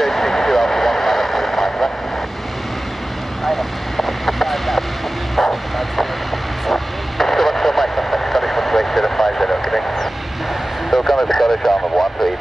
262 Alpha 1 minus 45 left. I know. Still Mike, Scottish 128 050, okay. So Connor Scottish Arm of 128